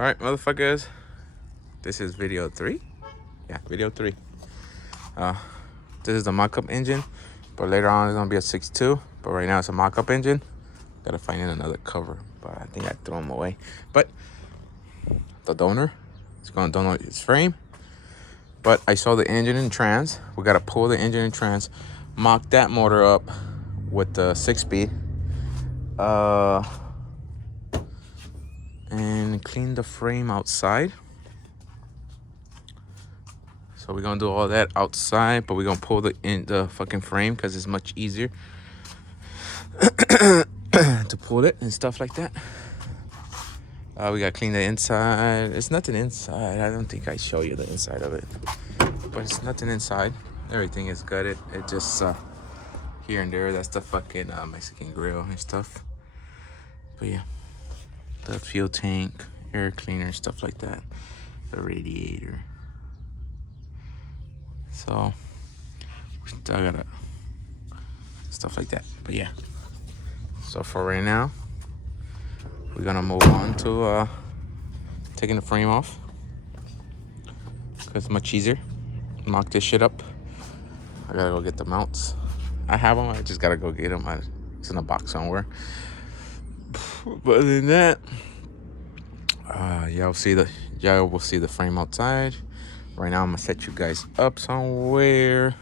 Alright, motherfuckers. This is video 3. Yeah, video 3. This is the mock-up engine, but later on it's gonna be a 6.2. But right now it's a mock-up engine. Gotta find another cover, but I think I threw them away. But the donor is gonna donate its frame. But I saw the engine in trans. We gotta pull the engine in trans, mock that motor up with the 6-speed, and clean the frame outside. So we're gonna do all that outside, but we're gonna pull the fucking frame because it's much easier to pull it and stuff like that. We gotta clean the inside. It's nothing inside. I don't think I show you the inside of it, but it's nothing inside. Everything is gutted. It just here and there. That's the fucking Mexican grill and stuff. But yeah, the fuel tank, air cleaner, stuff like that. The radiator. So we still gotta stuff like that. But yeah. So for right now, we're gonna move on to taking the frame off. Cause it's much easier. Mock this shit up. I gotta go get the mounts. I have them. I just gotta go get them. It's in a box somewhere. But other than that, y'all will see the frame outside. Right now, I'm gonna set you guys up somewhere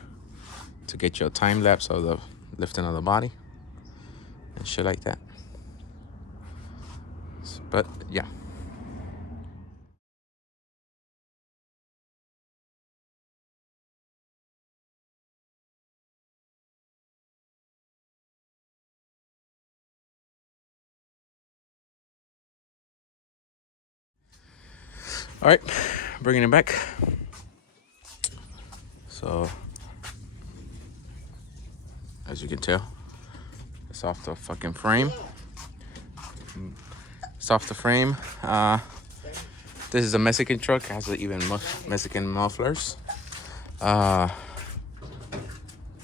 to get you a time lapse of the lifting of the body and shit like that. But yeah. All right, bringing it back. So, as you can tell, it's off the fucking frame. It's off the frame. This is a Mexican truck. It has even Mexican mufflers. Doesn't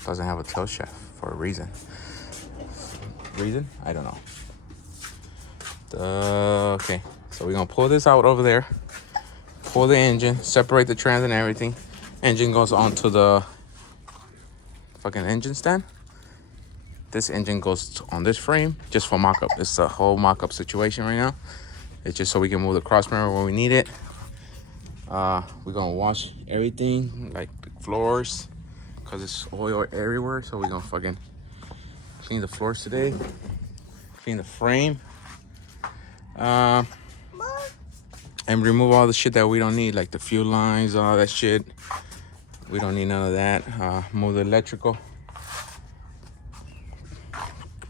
have a tail shaft for a reason. I don't know. Okay, so we're gonna pull this out over there. Pull the engine, separate the trans and everything. Engine goes onto the fucking engine stand. This engine goes on this frame just for mock-up. This is a whole mock-up situation right now. It's just so we can move the cross member when we need it. We're gonna wash everything, like the floors, because it's oil everywhere. So we're gonna fucking clean the floors today. Clean the frame. And remove all the shit that we don't need, like the fuel lines, all that shit. We don't need none of that. Move the electrical.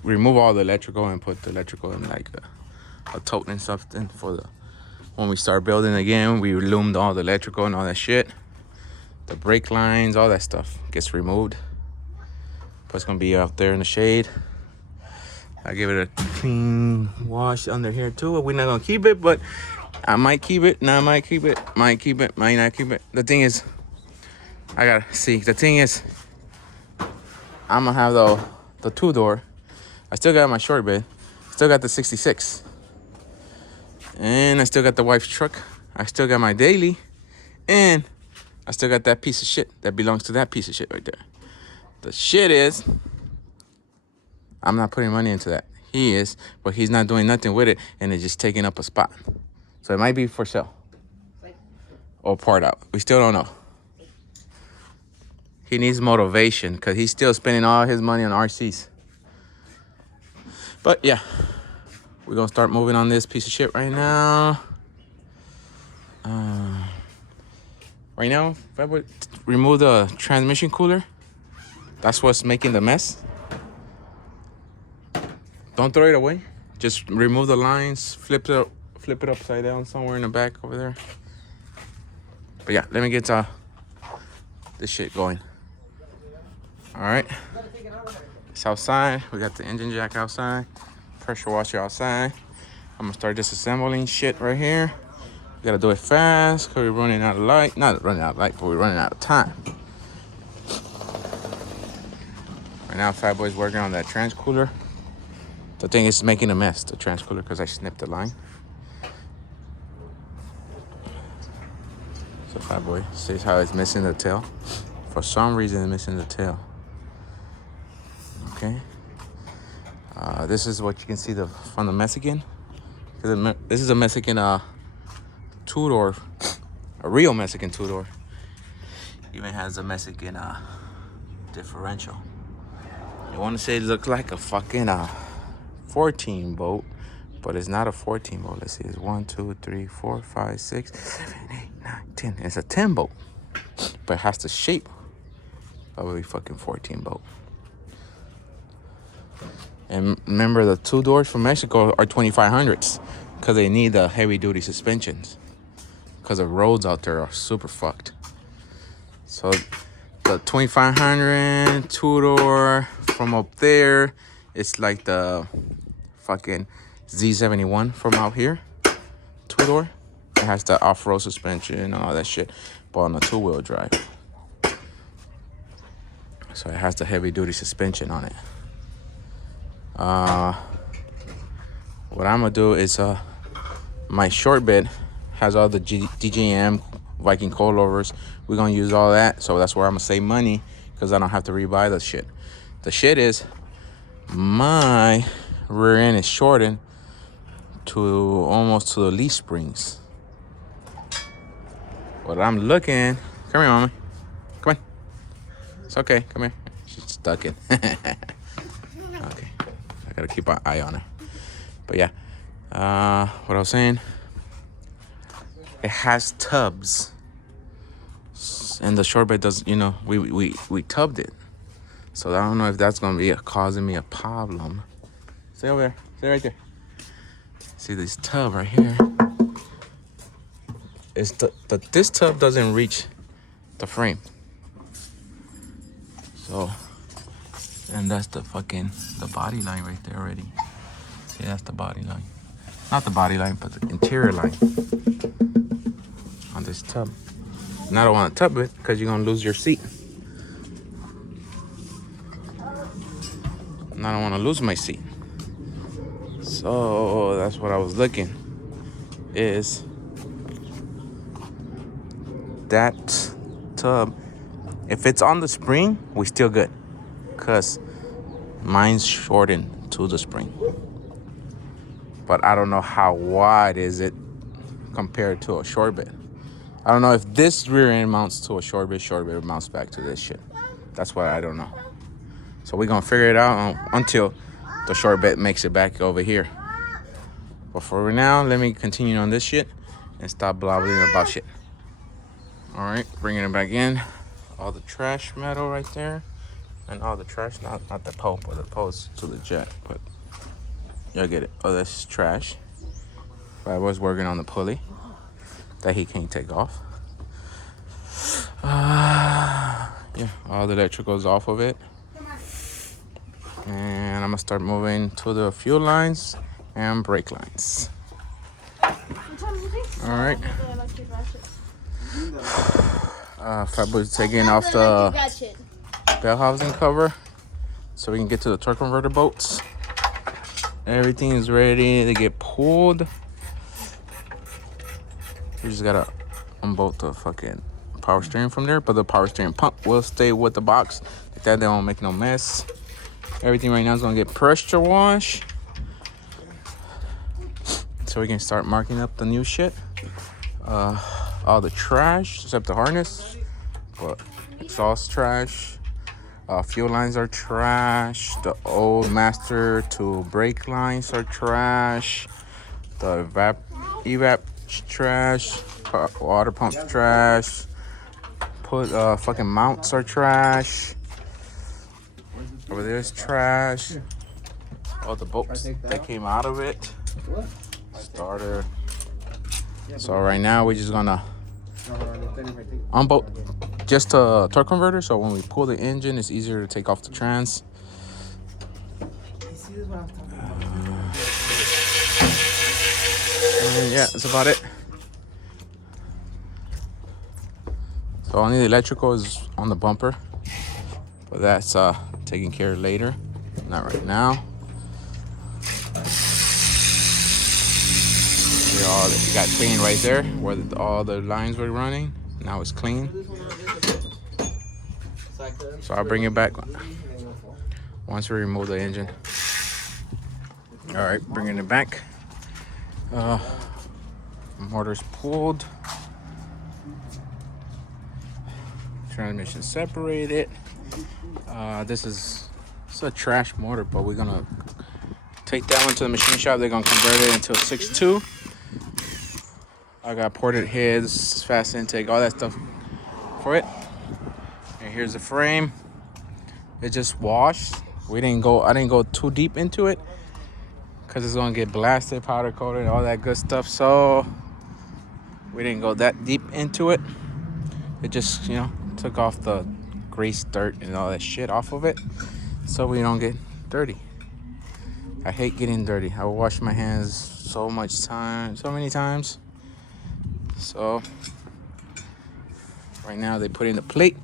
Remove all the electrical and put the electrical in like a tote and something for the when we start building again. We loomed all the electrical and all that shit. The brake lines, all that stuff gets removed. But it's gonna be out there in the shade. I give it a clean wash under here too. We're not gonna keep it, but I might keep it. No, I might keep it. Might keep it. Might not keep it. The thing is, I gotta see. The thing is, I'm gonna have the 2-door. I still got my short bed. Still got the 66. And I still got the wife's truck. I still got my daily. And I still got that piece of shit that belongs to that piece of shit right there. The shit is, I'm not putting money into that. He is, but he's not doing nothing with it, and it's just taking up a spot. So it might be for sale or part out. We still don't know. He needs motivation because he's still spending all his money on RCs. But yeah, we're gonna start moving on this piece of shit right now. Right now, if I would remove the transmission cooler, that's what's making the mess. Don't throw it away. Just remove the lines, flip it upside down somewhere in the back over there. But yeah, let me get this shit going. All right, it's outside. We got the engine jack outside, pressure washer outside. I'm gonna start disassembling shit right here. We gotta do it fast because we're running out of light. Not running out of light, but we're running out of time. Right now, Fat Boy's working on that trans cooler. The thing is making a mess, the trans cooler, because I snipped the line. Fat Boy. See how it's missing the tail? For some reason, it's missing the tail. Okay. This is what you can see from the Mexican. This is a Mexican two-door, a real Mexican two-door. Even has a Mexican differential. You want to say it looks like a fucking 14 bolt, but it's not a 14 bolt. Let's see, it's 1, 2, 3, 4, 5, 6, 7, 8, 9, 10. It's a 10 bolt, but it has the shape of a fucking 14 bolt. And remember, the two doors from Mexico are 2500s because they need the heavy duty suspensions because the roads out there are super fucked. So the 2500 two-door from up there, it's like the fucking Z71 from out here, two-door. It has the off-road suspension and all that shit, but on a two-wheel drive. So it has the heavy-duty suspension on it. What I'm gonna do is my short bed has all the DJM Viking coilovers. We're gonna use all that, so that's where I'm gonna save money because I don't have to rebuy the shit. The shit is my rear end is shortened to almost to the leaf springs. What I'm looking, come here, mommy, come on. It's okay, come here. She's stuck in. Okay, I gotta keep an eye on her. But yeah, what I was saying, it has tubs, and the short bed does. You know, we tubbed it, so I don't know if that's gonna be causing me a problem. Stay over there. Stay right there. See this tub right here? It's this tub doesn't reach the frame. So, and that's the body line right there already. See, that's the body line. Not the body line, but the interior line on this tub. And I don't want to tub it because you're gonna lose your seat. And I don't want to lose my seat. So that's what I was looking. Is that tub? If it's on the spring, we still good, cause mine's shortened to the spring. But I don't know how wide is it compared to a short bed. I don't know if this rear end mounts to a short bed mounts back to this shit. That's what I don't know. So we're gonna figure it out until the short bed makes it back over here. But for now, let me continue on this shit and stop blabbering about shit. All right, bringing it back in. All the trash metal right there. And all the trash, not the pole, but the pole's to the jet, but y'all get it. Oh, that's trash. I was working on the pulley that he can't take off. Yeah, all the electrical's off of it. And I'm gonna start moving to the fuel lines and brake lines. All right. Fat Boy's taking off the bell housing cover so we can get to the torque converter bolts. Everything is ready to get pulled. We just gotta unbolt the fucking power steering from there, but the power steering pump will stay with the box. Like that, they won't make no mess. Everything right now is gonna get pressure wash, so we can start marking up the new shit. All the trash except the harness, but exhaust trash. Fuel lines are trash. The old master to brake lines are trash. The evap trash. Water pumps trash. Fucking mounts are trash. Over there's trash. All the bolts that came out of it. Starter. So right now we're just gonna unbolt just a torque converter, so when we pull the engine, it's easier to take off the trans. Yeah, that's about it. So only the electrical is on the bumper, but that's taken care of later, not right now. You got clean right there where all the lines were running. Now it's clean. So I'll bring it back once we remove the engine. All right, bringing it back. Motor's pulled. Transmission separated. This is a trash motor, but we're gonna take that one to the machine shop. They're gonna convert it into a 6.2. I got ported heads, fast intake, all that stuff for it. And here's the frame. It just washed. I didn't go too deep into it because it's gonna get blasted, powder coated, all that good stuff. So we didn't go that deep into it. It just, took off the grease, dirt, and all that shit off of it, so we don't get dirty. I hate getting dirty. I wash my hands so many times. So right now they put in the plate.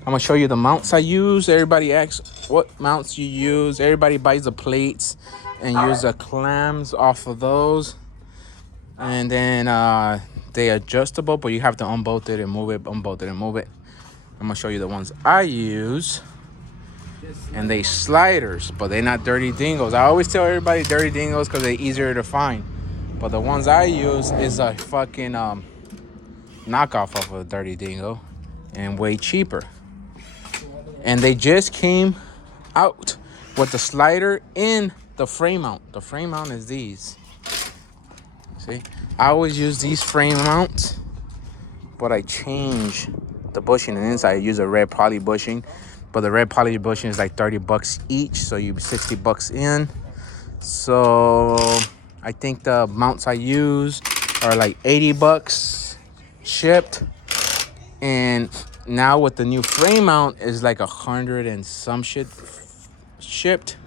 I'm gonna show you the mounts I use. Everybody asks what mounts you use. Everybody buys the plates and use the clams off of those, and then they adjustable, but you have to unbolt it and move it, unbolt it and move it. I'm gonna show you the ones I use, and they sliders, but they're not dirty dingles. I always tell everybody dirty dingles because they're easier to find, but the ones I use is a fucking knockoff of a dirty dingo and way cheaper. And they just came out with the slider in the frame mount. The frame mount is these. See, I always use these frame mounts, but I change the bushing and inside. I use a red poly bushing, but the red poly bushing is like $30 each, so you $60 in. So I think the mounts I use are like $80 shipped, and now with the new frame mount is like 100 and some shit shipped.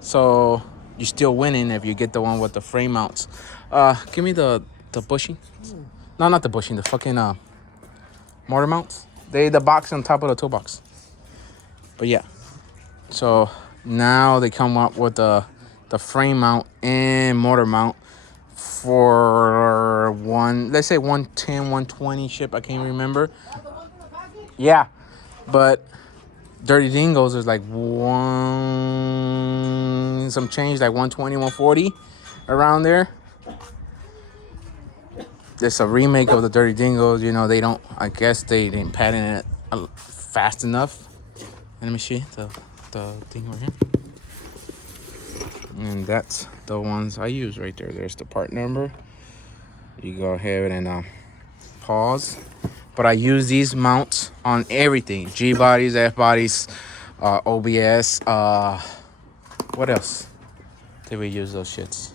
So you're still winning if you get the one with the frame mounts. Give me the bushing. No, not the bushing, the fucking motor mounts. The box on top of the toolbox. But yeah, so now they come up with the frame mount and motor mount for let's say 110, 120 ship. I can't remember. Yeah, but dirty dingles is like some change, like 120, 140 around there. It's a remake of the dirty dingles. They don't, I guess they didn't patent it fast enough. Let me see the thing right here. And that's the ones I use right there. There's the part number. You go ahead and pause. But I use these mounts on everything. G bodies, F bodies, OBS. What else did we use those shits?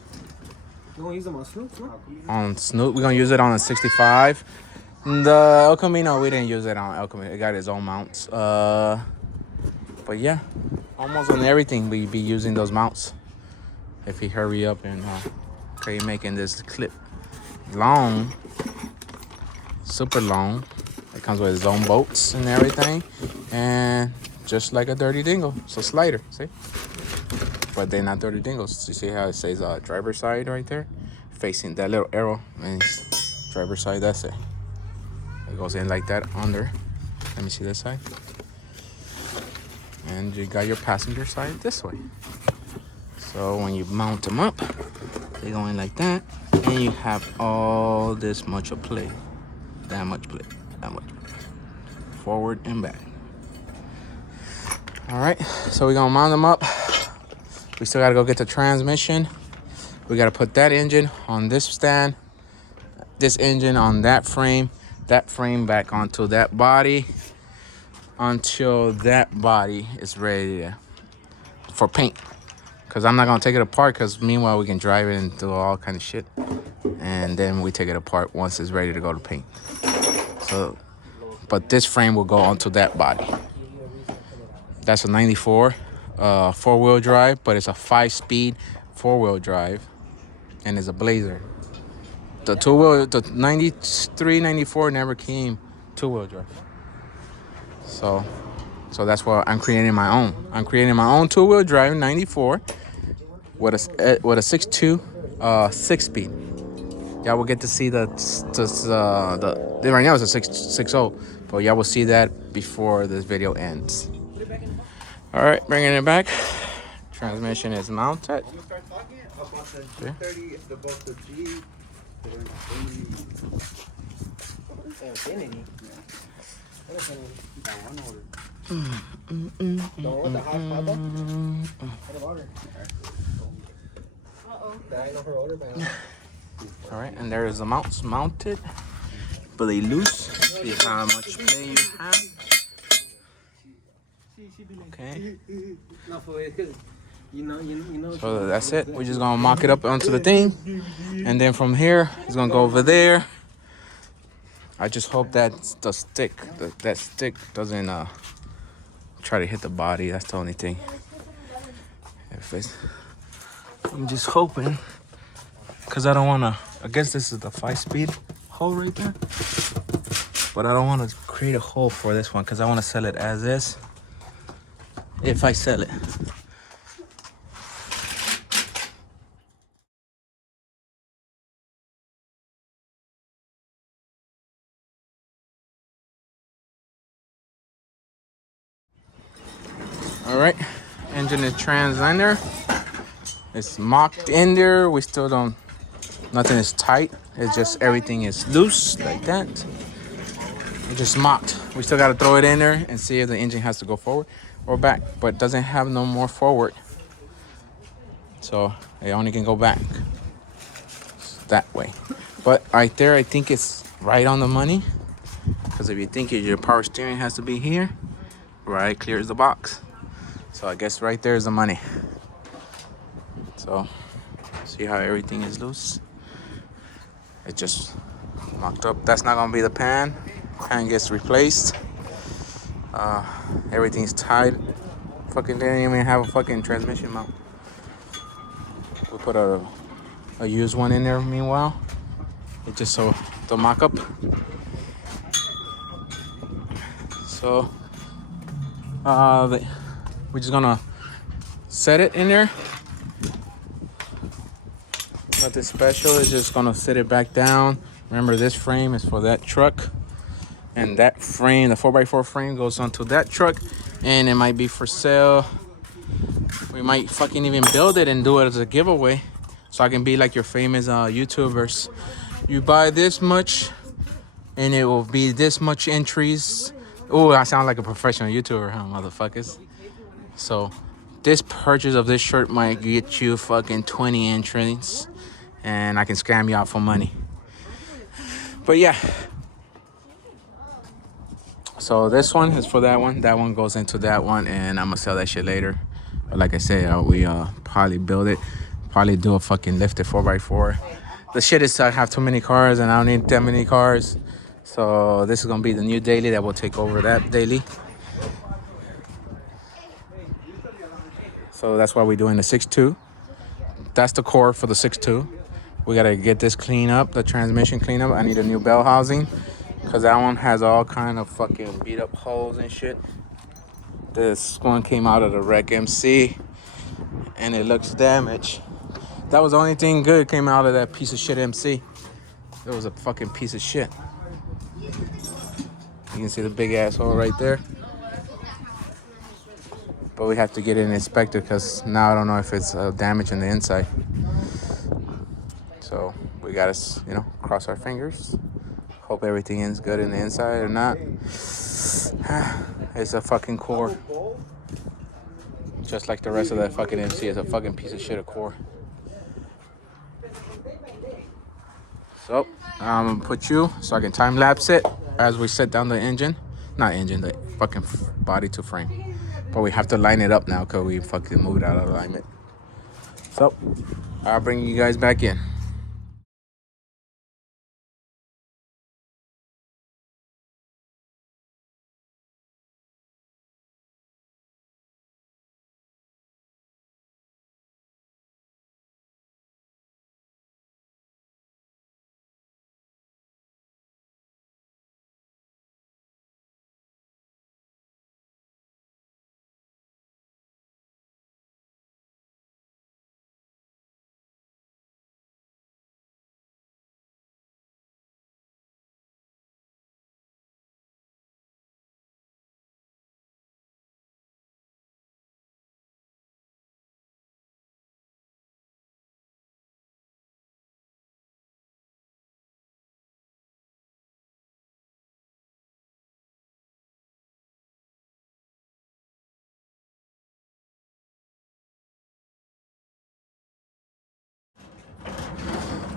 You want to use them on Snoop? On Snoop, we're gonna use it on a 65. The El Camino, we didn't use it on El Camino. It got its own mounts. But yeah, almost on everything we be using those mounts. If you hurry up and try making this clip long, super long. It comes with its own bolts and everything, and just like a dirty dingle, it's a slider. See? But they're not dirty dingles. You see how it says driver's side right there? Facing that little arrow means driver's side, that's it. It goes in like that under. Let me see this side. And you got your passenger side this way. So when you mount them up, they go in like that. And you have all this much of play. That much play. That much. Forward and back. Alright, so we're gonna mount them up. We still gotta go get the transmission. We gotta put that engine on this stand, this engine on that frame back onto that body, until that body is ready for paint. Cause I'm not gonna take it apart, cause meanwhile we can drive it and do all kind of shit. And then we take it apart once it's ready to go to paint. So, but this frame will go onto that body. That's a 94. 4-wheel drive, but it's a 5-speed 4-wheel drive, and it's a Blazer. The 2-wheel, the 93, 94 never came 2-wheel drive. So that's why I'm creating my own. I'm creating my own 2-wheel drive 94 with a 6.2 6-speed. Y'all will get to see this right now it's a 660, but y'all will see that before this video ends. All right, bringing it back. Transmission is mounted. I'm gonna start talking about the G30, about the G. Infinity. What is Infinity? That one order. The one with the hot pop up? What about her? Uh-oh. That I know her order, but All right, and there is the mounts mounted, but they loose. See how much play you have. Okay. no, for it, because you know. So that's it. We're just gonna mock it up onto the thing, and then from here, it's gonna go over there. I just hope that the stick, that stick doesn't try to hit the body. That's the only thing. If it's, I'm just hoping, cause I don't wanna. I guess this is the 5-speed hole right there, but I don't want to create a hole for this one, cause I want to sell it as is. If I sell it. All right, engine is trans in there. It's mocked in there. We still don't, nothing is tight. It's just everything is loose like that. It's just mocked. We still got to throw it in there and see if the engine has to go forward or back, but it doesn't have no more forward. So it only can go back that way. But right there, I think it's right on the money. Because if you think your power steering has to be here, right, clears the box. So I guess right there is the money. So see how everything is loose? It just mocked up. That's not gonna be the pan. Pan gets replaced. Everything's tied. Fucking didn't even have a fucking transmission mount. We put a used one in there meanwhile. It just so the mock up. So we're just gonna set it in there. Nothing special. It's just gonna sit it back down. Remember, this frame is for that truck, and that frame, the 4x4 frame, goes onto that truck, and it might be for sale. We might fucking even build it and do it as a giveaway, so I can be like your famous YouTubers. You buy this much, and it will be this much entries. Oh, I sound like a professional YouTuber, huh, motherfuckers? So this purchase of this shirt might get you fucking 20 entries, and I can scam you out for money. But yeah. So this one is for that one. That one goes into that one, and I'm gonna sell that shit later. But like I said, we probably build it, probably do a fucking lifted 4x4. The shit is I have too many cars, and I don't need that many cars. So this is gonna be the new daily that will take over that daily. So that's why we're doing the 6.2. That's the core for the 6.2. We gotta get this clean up, the transmission clean up. I need a new bell housing, because that one has all kind of fucking beat up holes and shit. This one came out of the wreck MC, and it looks damaged. That was the only thing good came out of that piece of shit MC. It was a fucking piece of shit. You can see the big asshole right there. But we have to get it inspected, because now I don't know if it's damage in the inside. So we gotta, cross our fingers. Hope everything is good in the inside or not. It's a fucking core. Just like the rest of that fucking MC, it's a fucking piece of shit of core. So I'm gonna put you so I can time lapse it as we set down the engine. Not engine, the fucking body to frame. But we have to line it up now because we fucking moved out of alignment. So I'll bring you guys back in.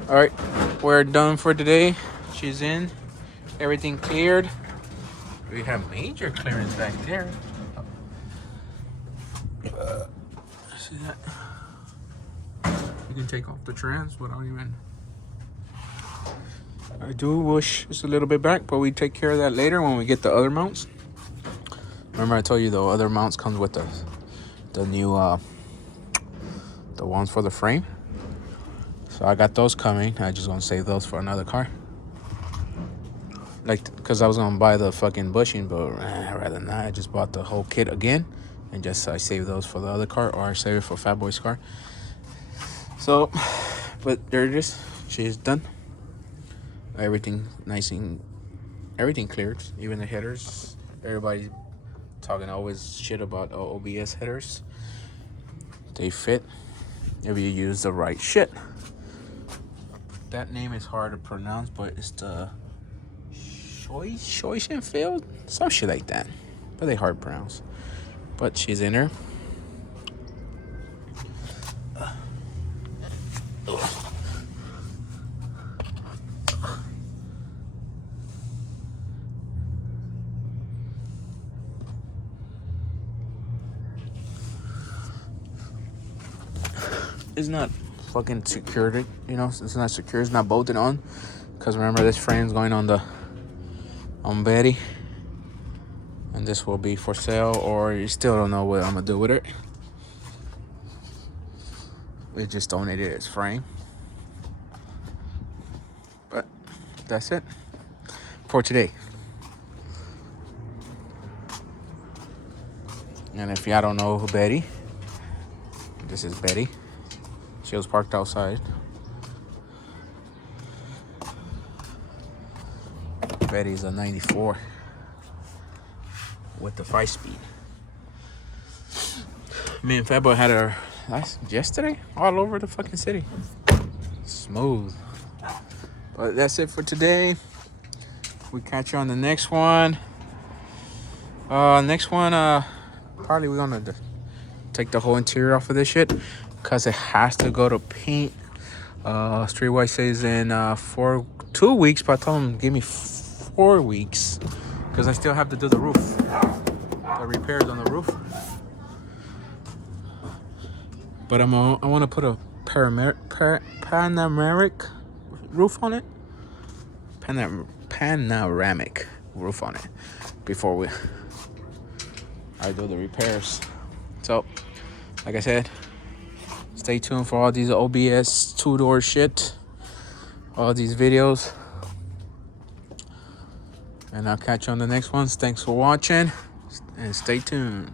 All right, we're done for today. She's in. Everything cleared. We have major clearance back there. See that? You can take off the trans without even. I do wish it's a little bit back, but we take care of that later when we get the other mounts. Remember I told you the other mounts comes with the new the ones for the frame. So I got those coming. I just gonna save those for another car. Like, cause I was gonna buy the fucking bushing, but rather not. I just bought the whole kit again, and just I saved those for the other car, or I save it for Fat Boy's car. So, but there it is. She's done. Everything nice and everything cleared. Even the headers. Everybody talking always shit about OBS headers. They fit if you use the right shit. That name is hard to pronounce, but it's the Schoichenfeld? Some shit like that. But they hard to pronounce. But she's in her. It's not fucking secured, you know, it's not secure, it's not bolted on, because remember this frame's going on Betty, and this will be for sale, or you still don't know what I'm gonna do with it. We just donated its frame, but that's it for today. And if y'all don't know who Betty, this is Betty. She was parked outside. Betty's a 94 with the 5-speed. Me and Fat Boy had her yesterday all over the fucking city. Smooth. But that's it for today. We catch you on the next one. Probably we're gonna take the whole interior off of this shit, because it has to go to paint. Streetwise says in 2 weeks, but I told him give me 4 weeks, because I still have to do the roof, the repairs on the roof. But I want to put a panoramic roof on it. Panoramic roof on it before I do the repairs. So, like I said, stay tuned for all these OBS 2-door shit, all these videos, and I'll catch you on the next ones. Thanks for watching, and stay tuned.